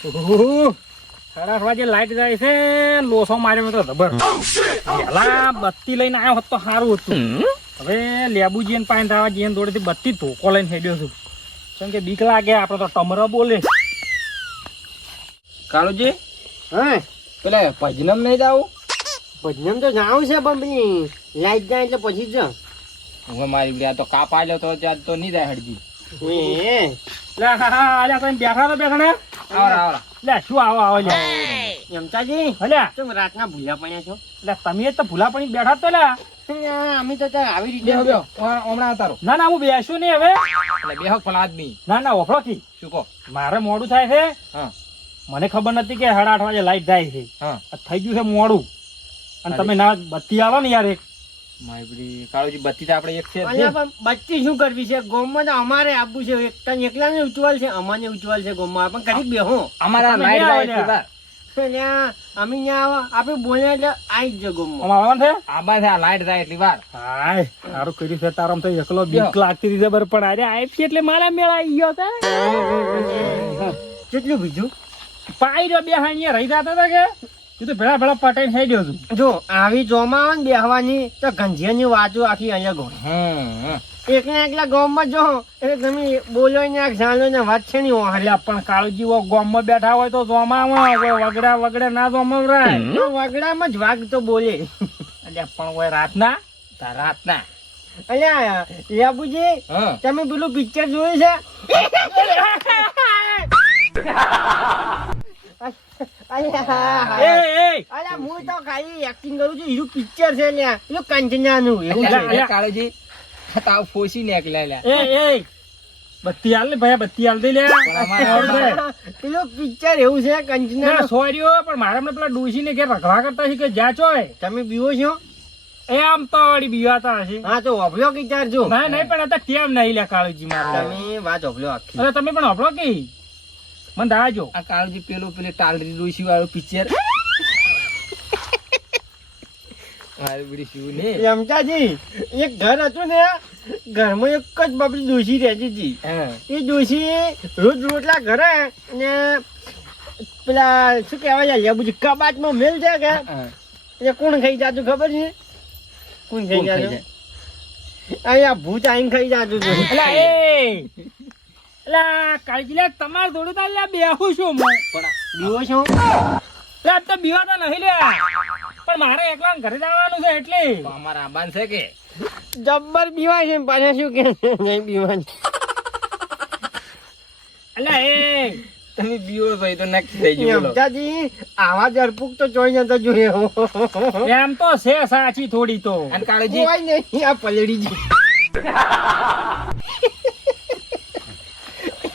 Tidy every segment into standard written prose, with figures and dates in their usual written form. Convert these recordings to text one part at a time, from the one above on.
8:30 વાગે લાઈટ જાય છે. લોસો માર્યો તો જબર. પેલા બત્તી લઈને આવ્યો હોત તો સારું હતું. હવે લેબુજી પાસે દાવા જઈને દોડેથી બત્તી ધોકો લઈને હેડ્યો છું. કેમ કે બીક લાગે આપડે તો ટમરો બોલે. કાળુજી હા પેલા ભજનમ નહીં જાવું? ભજનમ તો જાવું છે પણ પેલી લાઈટ જાય એટલે પછી જ હવે મારી બે તો કાપ આલ્યો તો ત્યાં તો નહીં જાય હડજી. લે હા તમે બેઠા તો બેઠા ને આવરા આવરા. લે શું આવો લે એમતાજી હલ્યા તમે રાતના ભૂલા પડ્યા છો? લે તમે જ તો ભૂલા પડી બેઠા તો લે. અમે તો ત્યાં આવી રીતે બેહો બેહો હમણાં તારો ના ના હું બેસું નહીં હવે. એટલે બેહો પણ આદમી ના ના ઓફરો થી શું કહો? મારે મોડું થાય છે. હા મને ખબર નથી કે 8:30 વાગે લાઈટ જાય છે. હા આ થઈ ગયું છે મોડું. અને તમે ના બત્તી આવો ને યાર એક. મારી બધી કાળુજી બત્તી તો આપણે એક છે જ ને. અલ્યા પણ બત્તી શું કરવી છે? ગોમમાં તો અમારે આપવું છે. એકલા ને ઉચવાલ છે, અમાને ઉચવાલ છે ગોમમાં. પણ કરી બેહો. અમારા તમે લાઈટ નહીં જાય આવો છે વાર. અલ્યા અમે ત્યાં આવો આપણે બોલ્યા એટલે આવી જ ગોમમાં. આમાં આવવાનું છે. આમાં આ લાઈટ જાય એટલી વાર. હાય સારું કર્યું છે તારામ તો એકલો બીક લાગતી હતી જબર પણ આજે આવી એટલે મારા મેળા આવી ગયો છે. કેટલું બીજું પાઈ રહ્યો બે હાણીએ રહી જતા હતા કે તું તો ભેળા ભેળા પટાઈને થઈ ગયો છું. જો આવી જોમાં આવે ને બેહવાની તો ગંજીયાની વાતો આખી અલગ હોય. એકલા ગામમાં જો એટલે તમે બોલો ને ઝાલો ને વાત છે ને એટલે પણ કાળુજી ગામમાં બેઠા હોય તો જોમાં વગડા વગડા ના જોમાં વગડામાં જ વાઘ તો બોલે. એટલે પણ હોય રાતના રાતના અલ્યા લેબુજી હા તમે પેલું પિક્ચર જોયું છે? અલ્યા હું તો ખાલી એક્ટિંગ કરું છું. એનું પિક્ચર છે લ્યા પેલું કંચનાનું એવું છે. એટલે કાળુજી તાવ ફોસી નીકળ્યા લ્યા. એ બત્તી હાલ ને ભાઈ બત્તી હાલ દે લે. પેલું પિક્ચર એવું છે કંચના. સોર્યો પણ મારે હમણાં પેલા ડોસી ને ઘેર રખડા કરતા છે કે જ્યાં ચોય તમે બીવો છો? એ આમ તો વળી બીવાતા હશે. હા તો ઓભલો વિચાર જો. ના નહીં પણ અત્યારે કેમ નહીં લે કાળુજી મારે. તમે વાત ઓભલો આખી. અરે તમે પણ હભળો કે મને દાજો આ કાળુજી પેલી ટાલરી ડોસી વાળું પિક્ચર. મારી બધી શું ને રમતાજી એક ઘર હતું ને ઘરમાં એક જ બાપડી ડોશી રહેતી હતી. એ ડોશી રોજ રોટલા ઘરે ને પેલા શું કહેવાય લેબુજી કબાટમાં મેલ છે કે એટલે કોણ ખાઈ જાતું ખબર છે? કોણ ખાઈ જાતું? અહીંયા ભૂત આઈને ખાઈ જાતું હતું. એલા એલા કાળજી લે તમારે થોડું તાર લે બેહું છું હું. બીવો છો? લે આજ તો બીવાતા નહીં લે પણ મારે એકલા ઘરે જવાનું છે એટલે તો અમારા આબાન છે કે જબ્બર બીવાય છે પાછા શું કે નહીં બીવાનું. એલા તમે બીવો છો એ તો નક્કી થઈ ગયું. બોલો. રમતાજી આવા જરપુક તો જોઈ નતો જોયો. એમ તો છે સાચી થોડી તો. અને કાળુજી કોઈ નહીં આ પલડી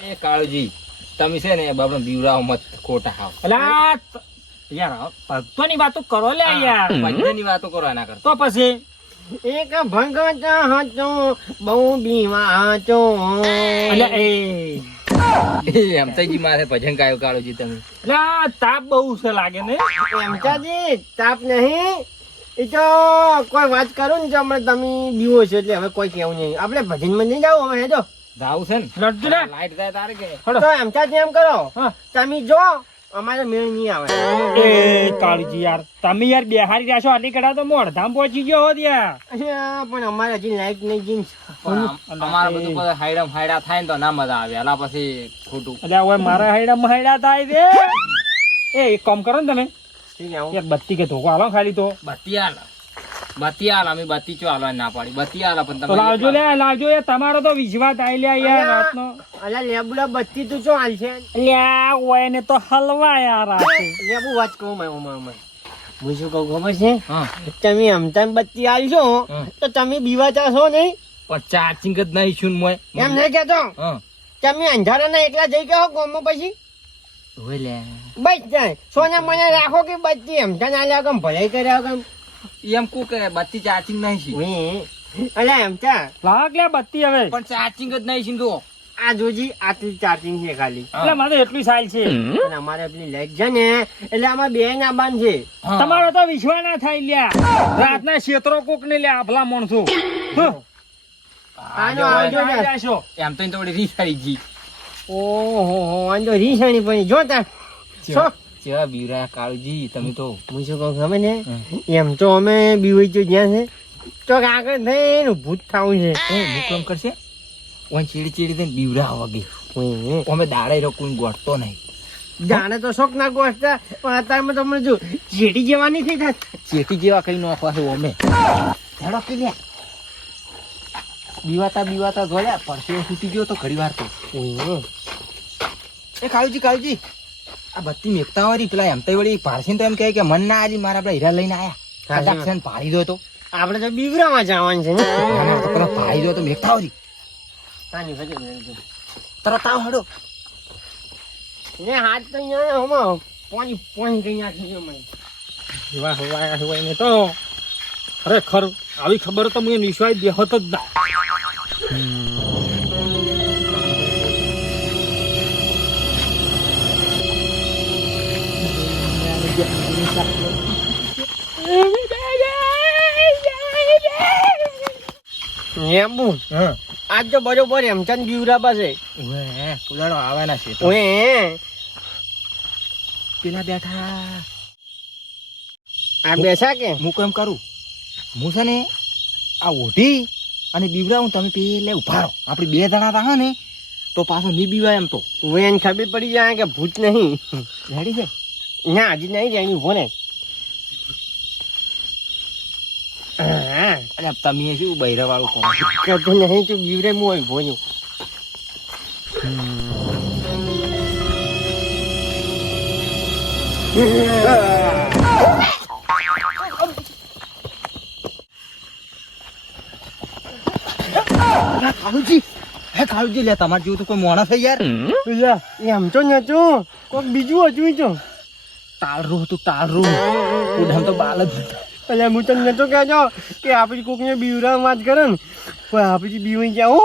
એ કાળુજી તમે છે ને બાપડો બીવરાવ મત ખોટા હાવ. એલા યાર ભક્તોની વાતો કરો લે યાર. પંજની વાતો કરો એના કરતા. તો પછી એક ભગત હતો બહુ બીવા હતો. એટલે એમ થઈ ગઈ મારે ભજન ગાયો કાળુજી તમે. એલા તાપ બહુ છે લાગે ને. એમતાજી તાપ નહીં એ તો કોઈ વાત કરું ને તો હમણાં તમે બીવો છો એટલે હવે કોઈ કેવું નહીં. આપણે ભજનમાં નહીં જાવ હવે હેજો જાવું છે ને લડતું ને લાઈટ જાય તારે કે તો એમતાજી એમ કરો હા. તમે જો અમારે મેળ નહીં આવે. એ કાળજી યાર તમે યાર બેહારી રહ્યા છો આટલી કડા તો હું અડધામ પહોંચી ગયો હોત યાર. અચ્છા, પણ અમારે હજી લાઈટ નહીં જીન્સ. અમારે બધું બધા હાયડા હાયડા થાય ને તો ના મજા આવે. એલા પછી ખોટું. એટલે હવે મારા હૈડા મહેડા થાય છે. એ એક કામ કરો ને તમે યાર બત્તી કે ધોકો હાલો ખાલી તો બત્તી હાલ અમે બત્તી ચો હાલવા ના પાડી. બત્તી હાલ પણ તો તમે લાવજો લે લાવજો યાર તમારો તો વિશ્વાસ આવી લ્યા યાર રાતનો. અલા લેબુડા બત્તી તું શું હાલ છે? લ્યા હોય ને તો હલવા યાર રાતે. લેબુ વાત કહું મેં હું શું કહું ખબર છે? હા તમે અમતા બત્તી હાલશો તો તમે બીવાતા છો નહીં? પણ ચાર્જિંગ જ નહીં શું મોય એમ નહીં કેતો. હા તમે અંધારાના એકલા જઈ ગયો ગામમાં પછી હોય લે બચ જાય. સોના મને રાખો કે બત્તી અમતા ના લ્યા કેમ ભલાઈ કર્યા કેમ? એમ કુ કે બત્તી ચાર્જિંગ નહીં છે અલા એમતા લાગ લે બત્તી હવે. પણ ચાર્જિંગ જ નહીં છે જો. આ જોજી આટલી ચાર્જિંગ છે ખાલી. એટલે મારે એટલું સાલ છે. અને અમારે પેલી લાઈટ છે ને એટલે આમાં બે ના બાંધ છે. તમારો તો વિશ્વાસ ના થાય લ્યા રાતના ક્ષેત્રો કોક ને લ્યા આભલા માણસો. આનો આવજો ને. જાશો. એમ તો થોડી રીસ આવી ગઈ. ઓહો વાંધો રીસાણી પણ જોતા શોખ. કેવા બીવરા કાળુજી તમે તો. હું શું કહું ખબર ને એમ તો અમે બીવાઈ તો જ્યાં છે તો આગળ થઈને ભૂત થાવું છે હું કેમ કરશે ઓન ચીડી થઈને બીવરા વગે ઓય, અમે દાડે કોઈ ગોઠતો નહીં. જાણે તો શોખ ના ગોઠતા પણ અત્યારમાં તમને જો જેડી જેવાની થઈ થાય ચેટી જેવા કઈ નાખવા છે અમે. હેડો કે લ્યા. બીવાતા જોડ્યા પરસેવો છૂટી ગયો તો ઘડી વાર તો. ઓય, એ કાળુજી આ બત્તી મેકતા વાળી પેલા એમ તો વળી પારસીને તો એમ કહે કે મન ના આજી મારા આપડે હીરા લઈને આયા. કદાચ છે ને પાડી દો તો આપણે તો બીવરામાં જવાનું છે ને અને તો પેલા પાડી દો તો મેકતા વાળી સાની ભજન મેળવજો. તરત આવ હેડો. ને હાથ તો અહીંયા હમણાં પાણી કઈ નાખી ગયો મને હોય ને તો ખરેખર આવી ખબર તો મને વિશ્વાસ દેહત જ ના. નેબુ આજ તો બરોબર હેમચંદ બીવરા પાસે ઉલાડો આવવાના છે તો. ઓએ પેલા બેઠા આ બેસા કે હું કેમ કરું હું છે ને આ ઓઢી અને બીવરાવું તમે પેલે ઉભા રહો. આપણે બે જણા હતા ને તો પાછો નહીં બીવાય એમ તો. ઓએ એને ખબર પડી જાય કે ભૂત નહીં રેડી છે ના હજી નહીં જાય ઉભો ને હા અને તમે શું બૈરા વાળું કોણ કદું નહીં તું બીવરે હું ઉભો છું કાળુજી લે તમારે જેવું તો કોઈ મોણા થઈ યાર. એમ તો નતું કોક બીજું હતું તો તાળરું હતું તાળરું ઉડામ તો બાલ જ. એટલે હું તને નતો કહેતો કે આપણી કોકને બીવરા વાત કરે ને પણ આપણી બીવાઈ જાઓ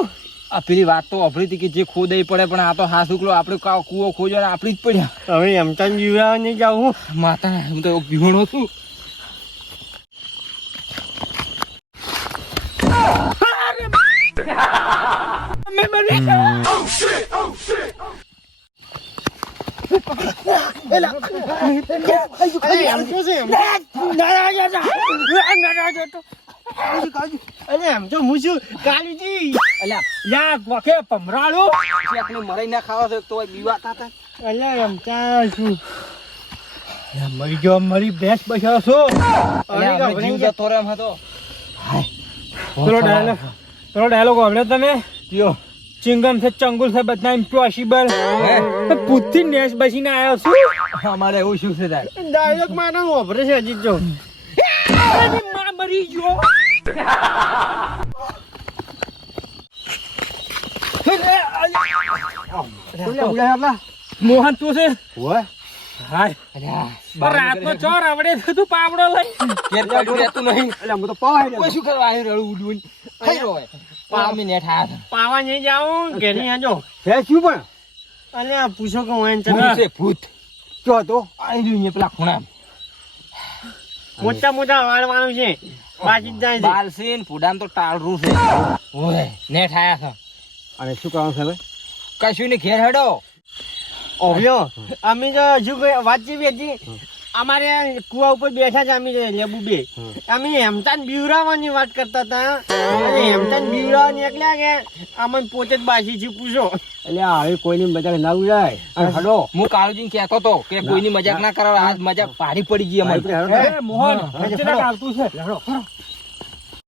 આ પેલી વાત તો અભરી હતી કે જે ખોદાઈ પડે પણ આ તો હાસુકલો આપણે કૂવો ખોજો ને આપણી જ પડ્યા. હવે એમ તને બીવરા નહીં જાઉં માતા હું તો બીવણો છું. એમ તો હું છું કાળીજી અલ્યા યા વખે પમરાળું આપણે મરાઈ ના ખાવા છે તો બીવાતા હતા. અલ્યા એમ ચાલ છું મરી ગયો મરી ભેંસ બસ્યો છો. અલ્યા આપણે જીવ જતો રહ્યો એમ હતો. પેલો ડાયલોગ સાંભળ્યો તમે કયો ચિંગમ છે ચંગુલ છે બધા ઇમ્પોસિબલ પૂછથી નેસ બસીને આવ્યો છું. અમારે એવું શું છે તાર ડાયલોગ માટે હું વાપરે છે હજી જો માં મરી ગયો. મોહન તું છે હાય રાતનો ચોર આવડે છે તું પાવડો લઈ કેર કાઢી રહેતું નહીં. એટલે હું તો પાવા કોઈ શું કરવા આવ્યું રડું ઉડવું ખાઈ રહ્યો હોય. પામી ને ઠાયા પાવા નહીં જાઉં ઘેરી આજો છે શું પણ અલ્યા પૂછો કે હું ભૂત છે ભૂત ચો તો આવી રહ્યું છે પેલા ખૂણા મોટા મોટા વાળવાનું છે બાજી જ જાય છે બાલસીન પુડાન તો ટાળરું છે ઓય ને ઠાયા છે. અને શું કરવાનું છે હવે કશું ને ઘેર હેડો. ઓહ્યો અમે તો હજુ કોઈ વાત જેવી હતી અમારે કુવા ઉપર બેઠા છે અમે લેબુ બે અમે હેમતાન બીવરાવાની વાત કરતા હતા અને હેમતાન બીવરાવા નીકળ્યા કે અમને પોતે જ બાસી છે પૂછો એટલે હવે કોઈની મજાક ના ઉડાય. હડો હું કાળુજી કહેતો તો કે કોઈની મજાક ના કરો આજ મજાક ભારી પડી ગઈ અમારી. મોહન આવતું છે.